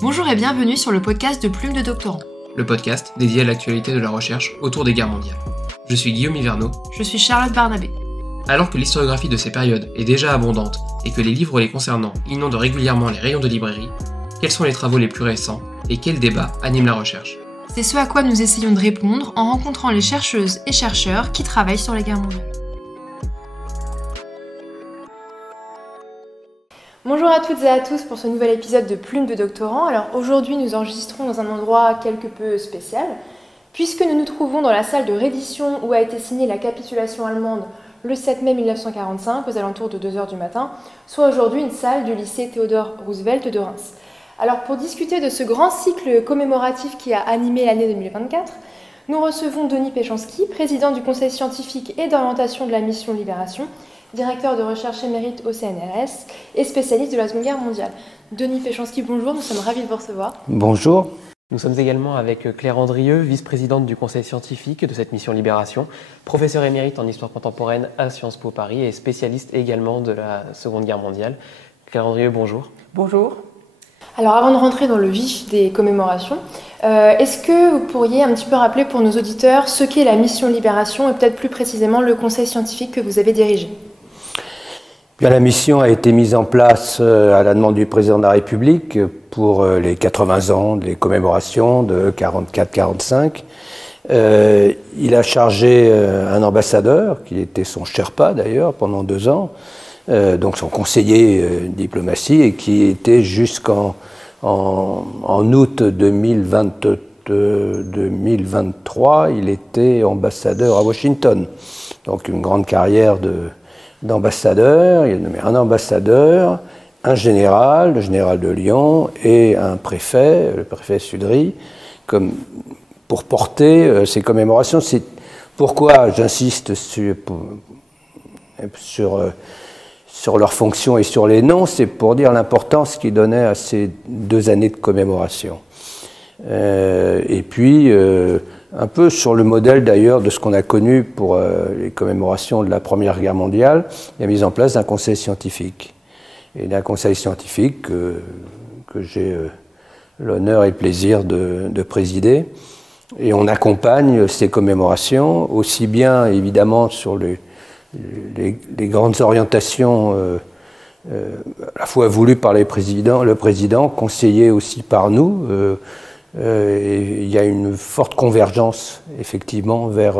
Bonjour et bienvenue sur le podcast de Plume de Doctorant. Le podcast dédié à l'actualité de la recherche autour des guerres mondiales. Je suis Guillaume Hiverneau. Je suis Charlotte Barnabé. Alors que l'historiographie de ces périodes est déjà abondante et que les livres les concernant inondent régulièrement les rayons de librairie, quels sont les travaux les plus récents et quels débats animent la recherche? C'est ce à quoi nous essayons de répondre en rencontrant les chercheuses et chercheurs qui travaillent sur les guerres mondiales. Bonjour à toutes et à tous pour ce nouvel épisode de Plume de Doctorant. Alors aujourd'hui nous enregistrons dans un endroit quelque peu spécial puisque nous nous trouvons dans la salle de réédition où a été signée la capitulation allemande le 7 mai 1945 aux alentours de 2h du matin, soit aujourd'hui une salle du lycée Theodor Roosevelt de Reims. Alors pour discuter de ce grand cycle commémoratif qui a animé l'année 2024, nous recevons Denis Péchanski, président du conseil scientifique et d'orientation de la mission Libération, directeur de recherche émérite au CNRS et spécialiste de la Seconde Guerre mondiale. Denis Péchanski, bonjour, nous sommes ravis de vous recevoir. Bonjour. Nous sommes également avec Claire Andrieux, vice-présidente du conseil scientifique de cette mission Libération, professeure émérite en histoire contemporaine à Sciences Po Paris et spécialiste également de la Seconde Guerre mondiale. Claire Andrieux, bonjour. Bonjour. Alors avant de rentrer dans le vif des commémorations, est-ce que vous pourriez un petit peu rappeler pour nos auditeurs ce qu'est la mission Libération et peut-être plus précisément le conseil scientifique que vous avez dirigé? Bien, la mission a été mise en place à la demande du président de la République pour les 80 ans des commémorations de 44-45. Il a chargé un ambassadeur, qui était son Sherpa d'ailleurs pendant 2 ans, donc son conseiller diplomatie, et qui était jusqu'en août 2023, il était ambassadeur à Washington. Donc une grande carrière d'ambassadeur. Il a nommé un ambassadeur, un général, le général de Lyon, et un préfet, le préfet Sudry, pour porter ces commémorations. C'est pourquoi j'insiste sur leurs fonctions et sur les noms, c'est pour dire l'importance qu'ils donnaient à ces 2 années de commémoration. Et puis, un peu sur le modèle d'ailleurs de ce qu'on a connu pour les commémorations de la Première Guerre mondiale, il a mis en place un conseil scientifique. Et d'un conseil scientifique que j'ai l'honneur et le plaisir de présider. Et on accompagne ces commémorations, aussi bien évidemment sur les grandes orientations à la fois voulues par le président, conseillées aussi par nous. Et il y a une forte convergence effectivement vers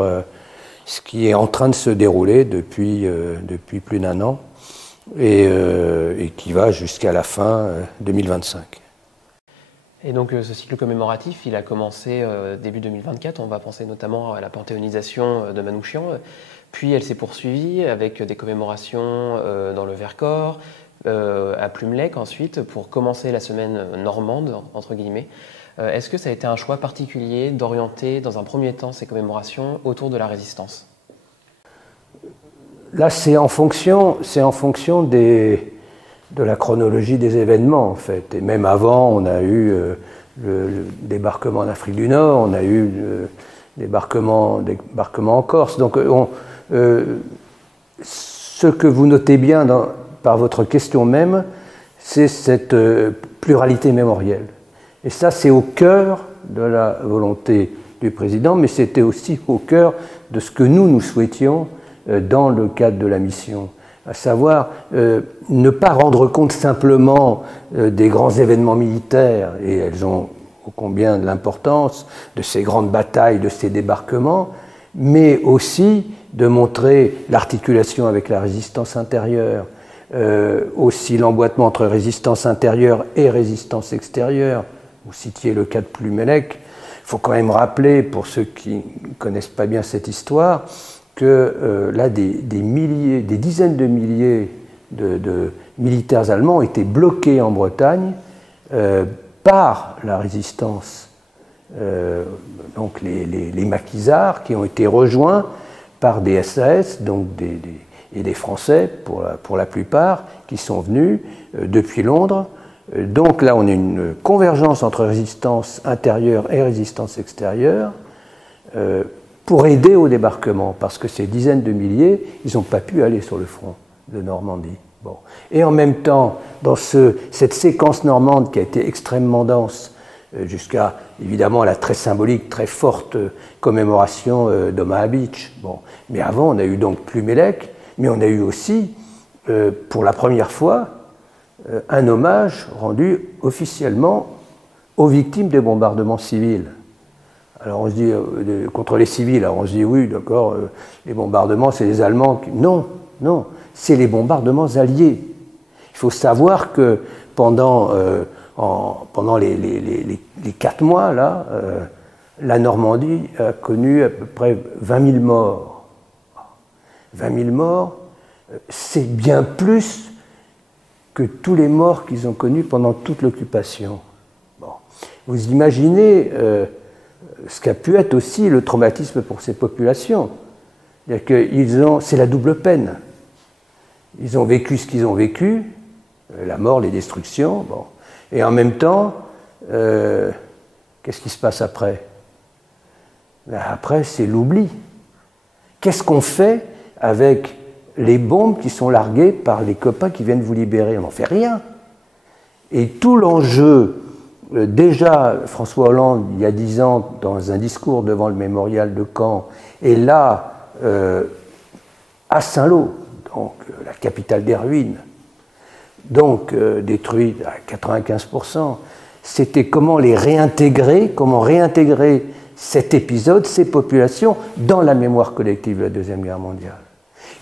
ce qui est en train de se dérouler depuis plus d'1 an et qui va jusqu'à la fin 2025. Et donc ce cycle commémoratif, il a commencé début 2024, on va penser notamment à la panthéonisation de Manouchian, puis elle s'est poursuivie avec des commémorations dans le Vercors, à Plumelec ensuite, pour commencer la semaine normande, entre guillemets. Est-ce que ça a été un choix particulier d'orienter dans un premier temps ces commémorations autour de la résistance? Là, c'est en fonction de la chronologie des événements, en fait. Et même avant, on a eu le débarquement en Afrique du Nord, on a eu le débarquement en Corse. Donc, ce que vous notez bien par votre question même, c'est cette pluralité mémorielle. Et ça, c'est au cœur de la volonté du président, mais c'était aussi au cœur de ce que nous souhaitions dans le cadre de la mission, à savoir ne pas rendre compte simplement des grands événements militaires, et elles ont ô combien de l'importance, de ces grandes batailles, de ces débarquements, mais aussi de montrer l'articulation avec la résistance intérieure, aussi l'emboîtement entre résistance intérieure et résistance extérieure. Vous citiez le cas de Plumelec. Il faut quand même rappeler, pour ceux qui ne connaissent pas bien cette histoire, que là, des dizaines de milliers de militaires allemands ont été bloqués en Bretagne par la résistance, donc les maquisards, qui ont été rejoints par des SAS, donc et des Français pour la plupart, qui sont venus depuis Londres. Donc là, on a une convergence entre résistance intérieure et résistance extérieure pour aider au débarquement, parce que ces dizaines de milliers, ils n'ont pas pu aller sur le front de Normandie. Bon. Et en même temps, dans cette séquence normande qui a été extrêmement dense, jusqu'à évidemment la très symbolique, très forte commémoration d'Omaha Beach. Bon. Mais avant, on a eu donc Plumelec, mais on a eu aussi, pour la première fois, un hommage rendu officiellement aux victimes des bombardements civils. Alors on se dit, contre les civils, alors on se dit, oui, d'accord, les bombardements, c'est les Allemands qui... Non, non, c'est les bombardements alliés. Il faut savoir que pendant les 4 mois, là, la Normandie a connu à peu près 20 000 morts. 20 000 morts, c'est bien plus que tous les morts qu'ils ont connus pendant toute l'occupation. Bon. Vous imaginez ce qu'a pu être aussi le traumatisme pour ces populations. C'est la double peine. Ils ont vécu ce qu'ils ont vécu, la mort, les destructions, bon. Et en même temps, qu'est-ce qui se passe après? Après, c'est l'oubli. Qu'est-ce qu'on fait avec les bombes qui sont larguées par les copains qui viennent vous libérer? On n'en fait rien. Et tout l'enjeu, déjà François Hollande, il y a 10 ans, dans un discours devant le mémorial de Caen, et là, à Saint-Lô, donc la capitale des ruines, donc détruite à 95%, c'était comment réintégrer cet épisode, ces populations, dans la mémoire collective de la Deuxième Guerre mondiale.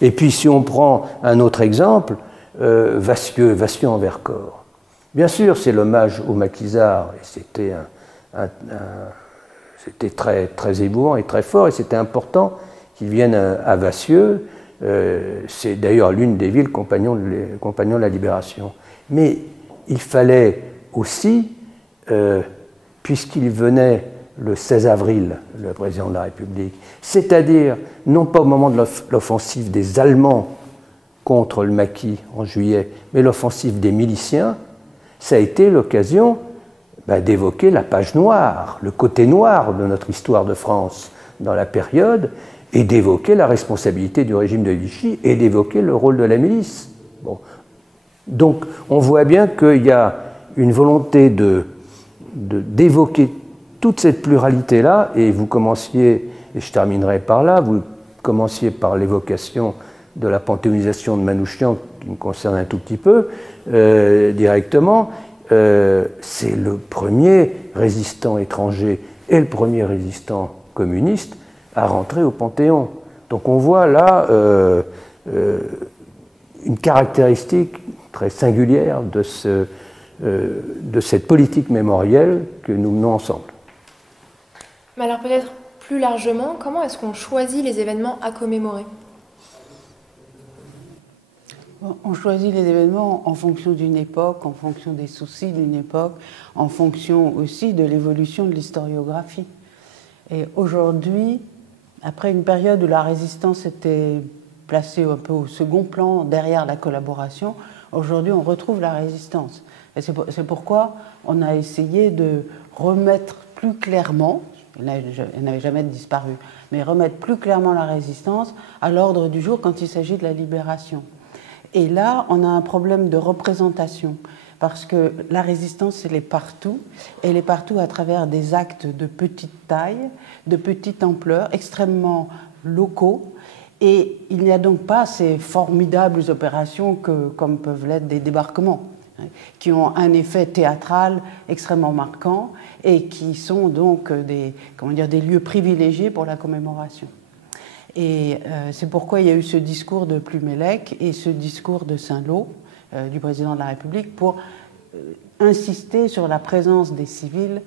Et puis si on prend un autre exemple, Vassieux en Vercors. Bien sûr, c'est l'hommage aux maquisards, et c'était très, très émouvant et très fort, et c'était important qu'ils viennent à Vassieux. C'est d'ailleurs l'une des villes compagnons de la Libération. Mais il fallait aussi, puisqu'il venait le 16 avril, le président de la République, c'est-à-dire non pas au moment de l'offensive des Allemands contre le maquis en juillet, mais l'offensive des miliciens, ça a été l'occasion d'évoquer la page noire, le côté noir de notre histoire de France dans la période, et d'évoquer la responsabilité du régime de Vichy et d'évoquer le rôle de la milice. Bon. Donc on voit bien qu'il y a une volonté d'évoquer toute cette pluralité-là, et vous commenciez, et je terminerai par là, vous commenciez par l'évocation de la panthéonisation de Manouchian, qui me concerne un tout petit peu, directement. C'est le premier résistant étranger et le premier résistant communiste à rentrer au Panthéon. Donc on voit là une caractéristique très singulière de cette politique mémorielle que nous menons ensemble. Mais alors peut-être plus largement, comment est-ce qu'on choisit les événements à commémorer? On choisit les événements en fonction d'une époque, en fonction des soucis d'une époque, en fonction aussi de l'évolution de l'historiographie. Et aujourd'hui, après une période où la résistance était placée un peu au second plan, derrière la collaboration, aujourd'hui on retrouve la résistance. Et c'est pourquoi on a essayé de remettre plus clairement, elle n'avait jamais disparu, mais remettre plus clairement la résistance à l'ordre du jour quand il s'agit de la libération. Et là, on a un problème de représentation, parce que la résistance, elle est partout à travers des actes de petite taille, de petite ampleur, extrêmement locaux, et il n'y a donc pas ces formidables opérations comme peuvent l'être des débarquements, qui ont un effet théâtral extrêmement marquant et qui sont donc des lieux privilégiés pour la commémoration. Et c'est pourquoi il y a eu ce discours de Plumelec et ce discours de Saint-Lô, du président de la République, pour insister sur la présence des civils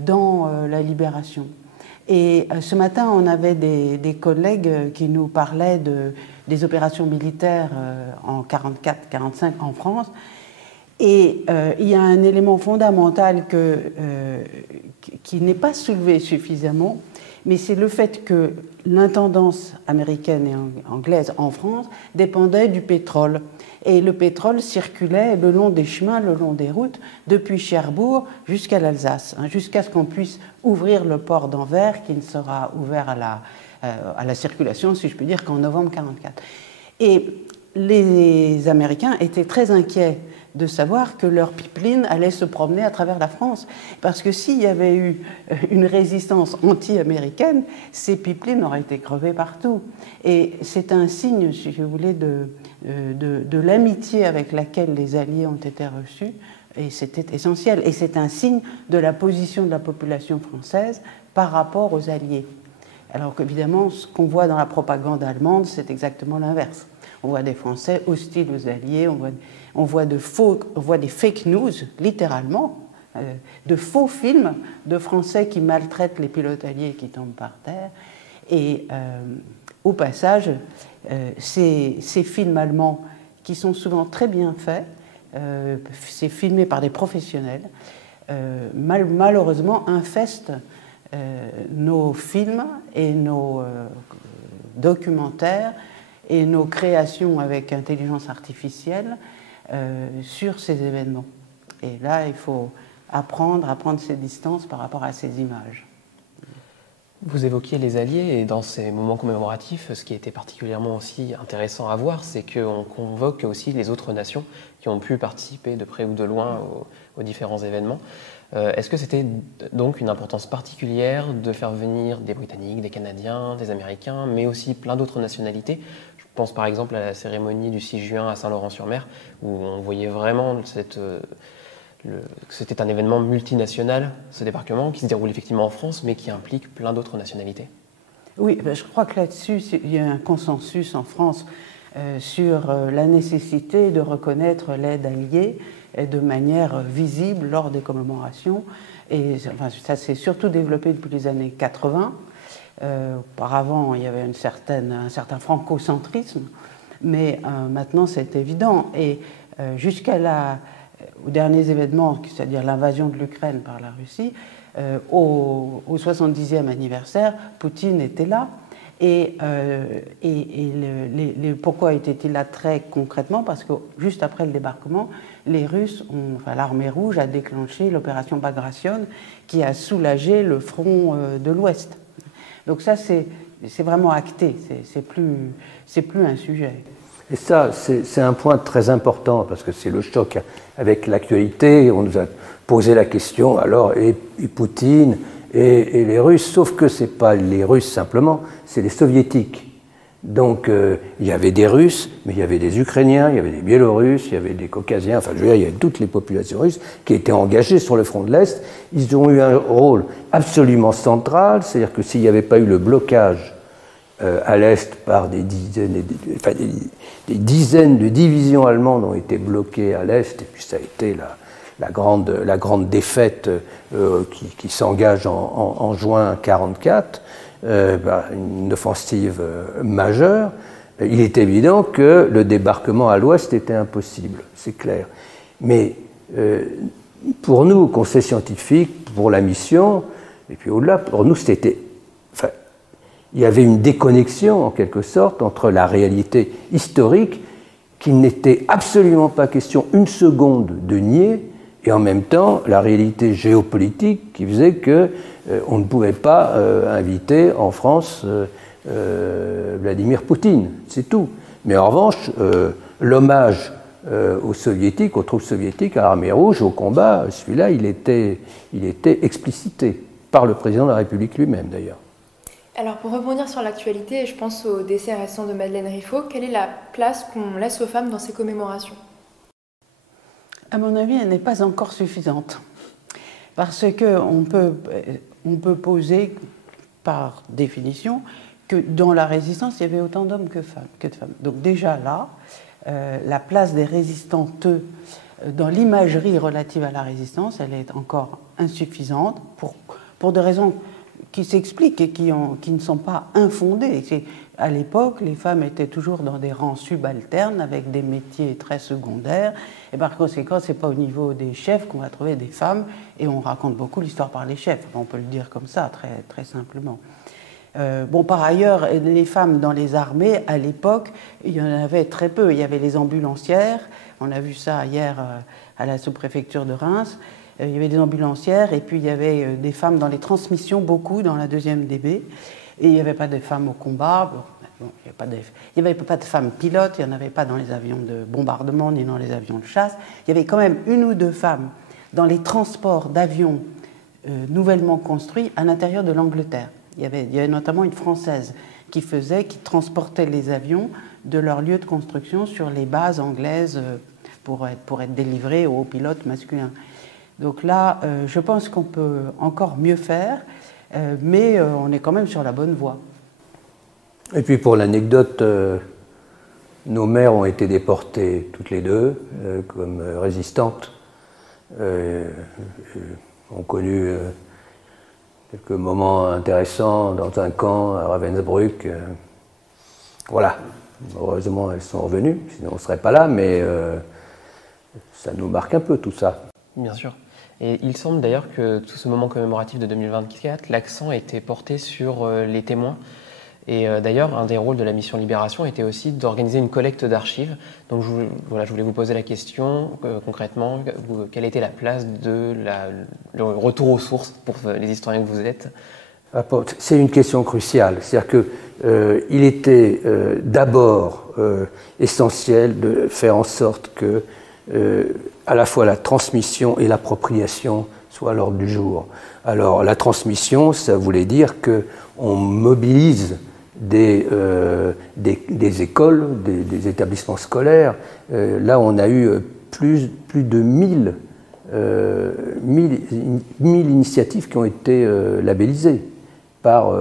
dans la libération. Et ce matin, on avait des collègues qui nous parlaient des opérations militaires en 1944-1945 en France. Et il y a un élément fondamental qui n'est pas soulevé suffisamment, mais c'est le fait que l'intendance américaine et anglaise en France dépendait du pétrole. Et le pétrole circulait le long des chemins, le long des routes, depuis Cherbourg jusqu'à l'Alsace, jusqu'à ce qu'on puisse ouvrir le port d'Anvers, qui ne sera ouvert à la circulation, si je peux dire, qu'en novembre 1944. Et les Américains étaient très inquiets de savoir que leur pipeline allait se promener à travers la France. Parce que s'il y avait eu une résistance anti-américaine, ces pipelines auraient été crevées partout. Et c'est un signe, si vous voulez, de l'amitié avec laquelle les Alliés ont été reçus. Et c'était essentiel. Et c'est un signe de la position de la population française par rapport aux Alliés. Alors qu'évidemment, ce qu'on voit dans la propagande allemande, c'est exactement l'inverse. On voit des Français hostiles aux Alliés, on voit des fake news, littéralement, de faux films de Français qui maltraitent les pilotes alliés qui tombent par terre. Et au passage, ces films allemands, qui sont souvent très bien faits, c'est filmé par des professionnels, malheureusement infestent nos films et nos documentaires et nos créations avec intelligence artificielle sur ces événements. Et là, il faut apprendre à prendre ses distances par rapport à ces images. Vous évoquiez les Alliés, et dans ces moments commémoratifs, ce qui était particulièrement aussi intéressant à voir, c'est qu'on convoque aussi les autres nations qui ont pu participer de près ou de loin aux différents événements. Est-ce que c'était donc une importance particulière de faire venir des Britanniques, des Canadiens, des Américains, mais aussi plein d'autres nationalités? Je pense par exemple à la cérémonie du 6 juin à Saint-Laurent-sur-Mer, où on voyait vraiment que c'était un événement multinational, ce débarquement, qui se déroule effectivement en France, mais qui implique plein d'autres nationalités. Oui, je crois que là-dessus, il y a un consensus en France sur la nécessité de reconnaître l'aide alliée de manière visible lors des commémorations. Et enfin, ça s'est surtout développé depuis les années 80. Auparavant, il y avait un certain francocentrisme, mais maintenant c'est évident. Et aux derniers événements, c'est-à-dire l'invasion de l'Ukraine par la Russie, au 70e anniversaire, Poutine était là. Pourquoi était-il là très concrètement? Parce que juste après le débarquement, l'armée rouge a déclenché l'opération Bagration, qui a soulagé le front de l'Ouest. Donc ça, c'est vraiment acté, c'est plus un sujet. Et ça, c'est un point très important, parce que c'est le choc avec l'actualité. On nous a posé la question, alors, et Poutine et les Russes, sauf que ce n'est pas les Russes simplement, c'est les Soviétiques. Donc, il y avait des Russes, mais il y avait des Ukrainiens, il y avait des Biélorusses, il y avait des Caucasiens, enfin, je veux dire, il y avait toutes les populations russes qui étaient engagées sur le front de l'Est. Ils ont eu un rôle absolument central, c'est-à-dire que s'il n'y avait pas eu le blocage à l'Est par des dizaines de divisions allemandes ont été bloquées à l'Est, et puis ça a été la grande défaite qui s'engage en juin 1944, une offensive majeure. Il est évident que le débarquement à l'Ouest était impossible, c'est clair. Mais pour nous, au Conseil scientifique, pour la mission, et puis au-delà, pour nous, il y avait une déconnexion, en quelque sorte, entre la réalité historique, qu'il n'était absolument pas question une seconde de nier, et en même temps, la réalité géopolitique qui faisait qu'on ne pouvait pas inviter en France Vladimir Poutine, c'est tout. Mais en revanche, l'hommage aux soviétiques, aux troupes soviétiques, à l'armée rouge, au combat, celui-là, il était explicité par le président de la République lui-même, d'ailleurs. Alors pour rebondir sur l'actualité, je pense au décès récent de Madeleine Riffaut, quelle est la place qu'on laisse aux femmes dans ces commémorations? À mon avis, elle n'est pas encore suffisante. Parce qu'on peut poser, par définition, que dans la résistance, il y avait autant d'hommes que de femmes. Donc déjà là, la place des résistantes dans l'imagerie relative à la résistance, elle est encore insuffisante pour des raisons qui s'expliquent et qui ne sont pas infondées. À l'époque, les femmes étaient toujours dans des rangs subalternes avec des métiers très secondaires, et par conséquent, ce n'est pas au niveau des chefs qu'on va trouver des femmes, et on raconte beaucoup l'histoire par les chefs, on peut le dire comme ça, très, très simplement. Par ailleurs, les femmes dans les armées, à l'époque, il y en avait très peu. Il y avait les ambulancières, on a vu ça hier à la sous-préfecture de Reims. Il y avait des ambulancières et puis il y avait des femmes dans les transmissions, beaucoup dans la 2e DB. Et il n'y avait pas de femmes au combat. Bon, il n'y avait pas de femmes pilotes, il n'y en avait pas dans les avions de bombardement ni dans les avions de chasse. Il y avait quand même 1 ou 2 femmes dans les transports d'avions nouvellement construits à l'intérieur de l'Angleterre. Il y avait notamment une Française qui transportait les avions de leur lieu de construction sur les bases anglaises pour être délivrés aux pilotes masculins. Donc là, je pense qu'on peut encore mieux faire, mais on est quand même sur la bonne voie. Et puis pour l'anecdote, nos mères ont été déportées toutes les deux comme résistantes. Ont connu quelques moments intéressants dans un camp à Ravensbrück. Voilà, heureusement elles sont revenues, sinon on ne serait pas là, mais ça nous marque un peu tout ça. Bien sûr. Et il semble d'ailleurs que tout ce moment commémoratif de 2024, l'accent était porté sur les témoins. Et d'ailleurs, un des rôles de la mission Libération était aussi d'organiser une collecte d'archives. Donc je voulais vous poser la question, concrètement, quelle était la place de le retour aux sources pour les historiens que vous êtes? C'est une question cruciale. C'est-à-dire qu'il était d'abord essentiel de faire en sorte que à la fois la transmission et l'appropriation soient à l'ordre du jour. Alors la transmission, ça voulait dire qu'on mobilise des écoles, des établissements scolaires. Là, on a eu plus de 1000 initiatives qui ont été labellisées par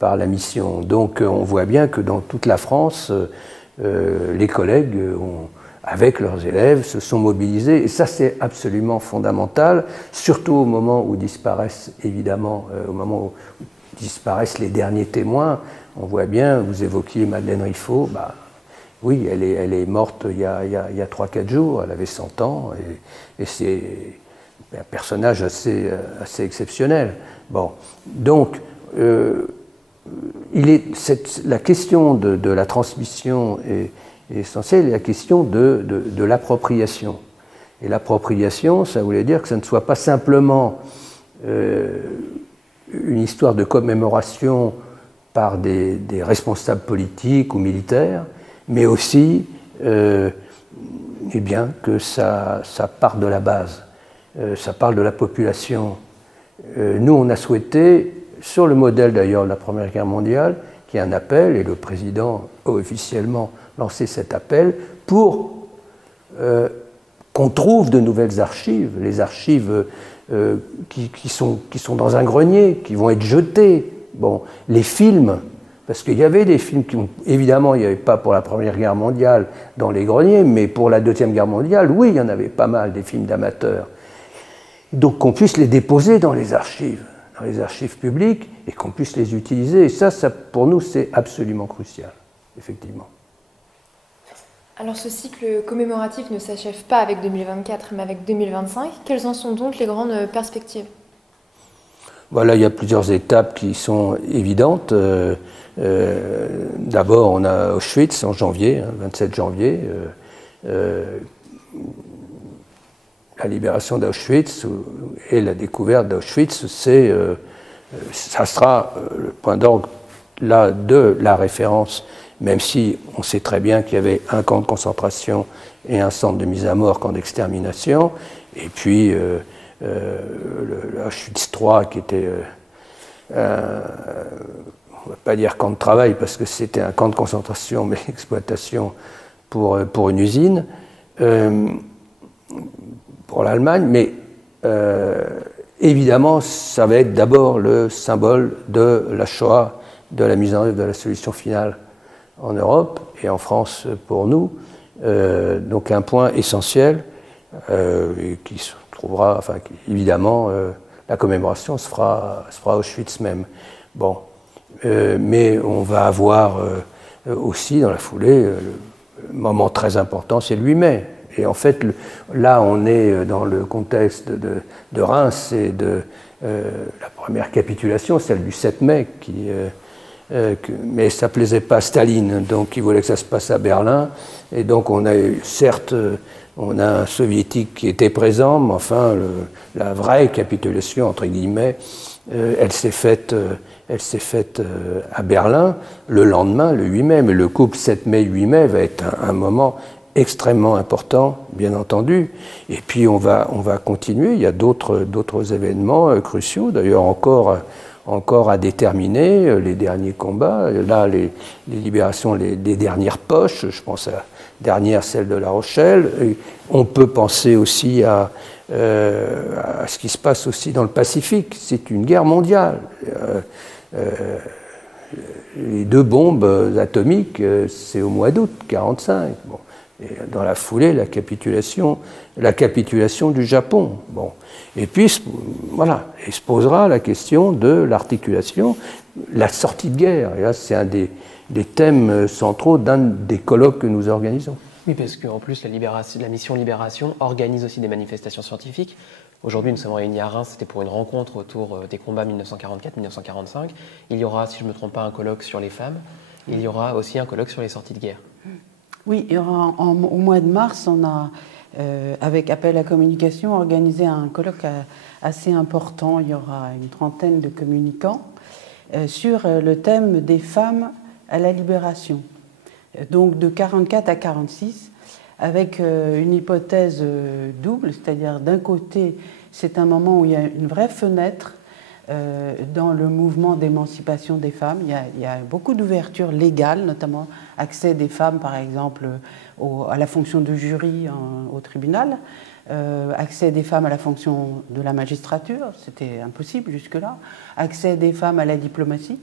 la mission. Donc on voit bien que dans toute la France, les collègues, avec leurs élèves, se sont mobilisés. Et ça, c'est absolument fondamental, surtout au moment où disparaissent, évidemment, au moment où disparaissent les derniers témoins. On voit bien, vous évoquiez Madeleine Riffaut, oui, elle est morte il y a 3-4 jours, elle avait 100 ans, et c'est un personnage assez exceptionnel. Bon, donc, la question de la transmission est essentielle, la question de l'appropriation. Et l'appropriation, ça voulait dire que ça ne soit pas simplement une histoire de commémoration par des responsables politiques ou militaires, mais aussi que ça part de la base, ça parle de la population. Nous, on a souhaité, sur le modèle d'ailleurs de la Première Guerre mondiale, qu'il y ait un appel, et le président a officiellement lancé cet appel, pour qu'on trouve de nouvelles archives, les archives qui sont dans un grenier, qui vont être jetés. Bon, les films, parce qu'il y avait des films qui ont, évidemment, il n'y avait pas pour la Première Guerre mondiale dans les greniers, mais pour la Deuxième Guerre mondiale, oui, il y en avait pas mal, des films d'amateurs. Donc qu'on puisse les déposer dans les archives publiques, et qu'on puisse les utiliser. Et ça, pour nous, c'est absolument crucial, effectivement. Alors ce cycle commémoratif ne s'achève pas avec 2024, mais avec 2025. Quelles en sont donc les grandes perspectives? Voilà, il y a plusieurs étapes qui sont évidentes. D'abord, on a Auschwitz en janvier, 27 janvier. La libération d'Auschwitz et la découverte d'Auschwitz, ça sera le point d'orgue là de la référence, même si on sait très bien qu'il y avait un camp de concentration et un centre de mise à mort, camp d'extermination, et puis le Auschwitz III qui était, on ne va pas dire camp de travail parce que c'était un camp de concentration, mais exploitation pour une usine, pour l'Allemagne, mais évidemment, ça va être d'abord le symbole de la Shoah, de la mise en œuvre de la solution finale en Europe et en France pour nous. Donc un point essentiel qui se trouvera, évidemment, la commémoration se fera à Auschwitz même. Bon, mais on va avoir aussi dans la foulée le moment très important, c'est le 8 mai. Et en fait, là, on est dans le contexte de Reims et de la première capitulation, celle du 7 mai, mais ça ne plaisait pas à Staline, donc il voulait que ça se passe à Berlin. Et donc on a certes, on a un soviétique qui était présent, mais enfin, la vraie capitulation, entre guillemets, Elle s'est faite à Berlin le lendemain, le 8 mai. Mais le couple 7 mai-8 mai va être un moment extrêmement important, bien entendu. Et puis on va continuer. Il y a d'autres événements cruciaux, d'ailleurs encore à déterminer, les derniers combats. Là, les libérations, les dernières poches, je pense à la dernière, celle de La Rochelle. Et on peut penser aussi à ce qui se passe aussi dans le Pacifique. C'est une guerre mondiale. Les 2 bombes atomiques, c'est au mois d'août 1945. Bon. Et dans la foulée, la capitulation du Japon. Bon. Et puis, voilà, il se posera la question de l'articulation, la sortie de guerre. Et là, c'est un des thèmes centraux d'un des colloques que nous organisons. Oui, parce qu'en plus, la mission Libération organise aussi des manifestations scientifiques. Aujourd'hui, nous sommes réunis à Reims, c'était pour une rencontre autour des combats 1944-1945. Il y aura, si je ne me trompe pas, un colloque sur les femmes. Il y aura aussi un colloque sur les sorties de guerre. Oui, il y aura au mois de mars, on a, avec Appel à Communication, organisé un colloque assez important. Il y aura une trentaine de communicants sur le thème des femmes à la libération. Donc de 1944 à 1946, avec une hypothèse double, c'est-à-dire d'un côté, c'est un moment où il y a une vraie fenêtre dans le mouvement d'émancipation des femmes. Il y a beaucoup d'ouvertures légales, notamment accès des femmes, par exemple, à la fonction de jury au tribunal, accès des femmes à la fonction de la magistrature, c'était impossible jusque-là, accès des femmes à la diplomatie.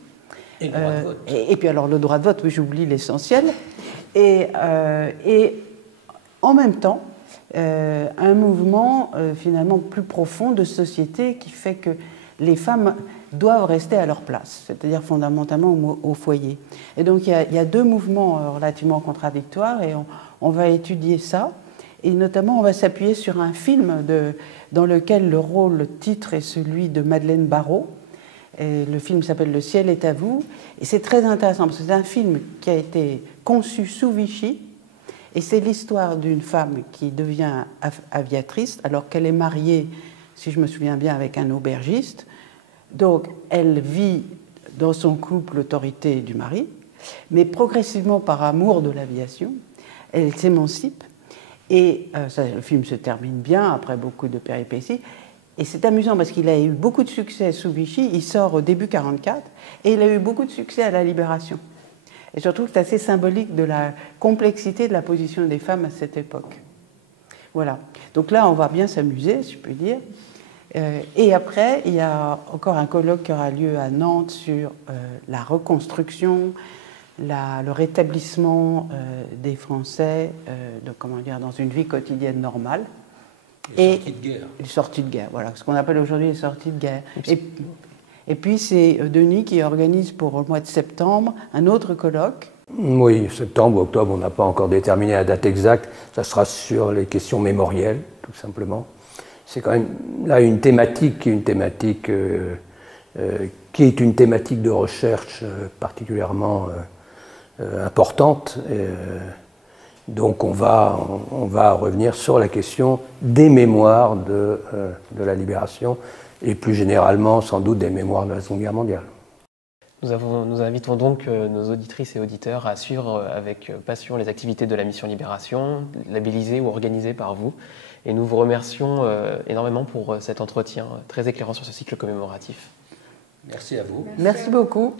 Et le droit de vote. Et puis alors le droit de vote, oui, j'oublie l'essentiel. Et en même temps, un mouvement finalement plus profond de société qui fait que les femmes doivent rester à leur place, c'est-à-dire fondamentalement au foyer. Et donc il y a 2 mouvements relativement contradictoires et on va étudier ça. Et notamment, on va s'appuyer sur un film dans lequel le rôle titre est celui de Madeleine Barrault. Et le film s'appelle « Le ciel est à vous ». Et c'est très intéressant parce que c'est un film qui a été conçu sous Vichy. Et c'est l'histoire d'une femme qui devient aviatrice alors qu'elle est mariée, si je me souviens bien, avec un aubergiste. Donc, elle vit dans son couple l'autorité du mari, mais progressivement, par amour de l'aviation, elle s'émancipe. Et le film se termine bien, après beaucoup de péripéties. Et c'est amusant parce qu'il a eu beaucoup de succès sous Vichy, il sort au début 1944, et il a eu beaucoup de succès à la Libération. Et je trouve que c'est assez symbolique de la complexité de la position des femmes à cette époque. Voilà. Donc là, on va bien s'amuser, si je puis dire. Et après, il y a encore un colloque qui aura lieu à Nantes sur la reconstruction, le rétablissement des Français dans une vie quotidienne normale. Les sorties de guerre. Les sorties de guerre, voilà, ce qu'on appelle aujourd'hui les sorties de guerre. Et puis c'est Denis qui organise pour le mois de septembre un autre colloque. Oui, septembre ou octobre, on n'a pas encore déterminé la date exacte. Ça sera sur les questions mémorielles, tout simplement. C'est quand même là une thématique qui est une thématique de recherche particulièrement importante. Donc on va revenir sur la question des mémoires de la Libération et plus généralement sans doute des mémoires de la Seconde Guerre mondiale. Nous invitons donc nos auditrices et auditeurs à suivre avec passion les activités de la mission Libération, labellisées ou organisées par vous. Et nous vous remercions énormément pour cet entretien très éclairant sur ce cycle commémoratif. Merci à vous. Merci beaucoup.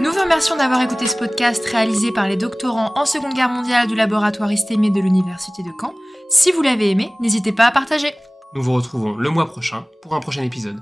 Nous vous remercions d'avoir écouté ce podcast réalisé par les doctorants en Seconde Guerre mondiale du laboratoire ISTEME de l'Université de Caen. Si vous l'avez aimé, n'hésitez pas à partager. Nous vous retrouvons le mois prochain pour un prochain épisode.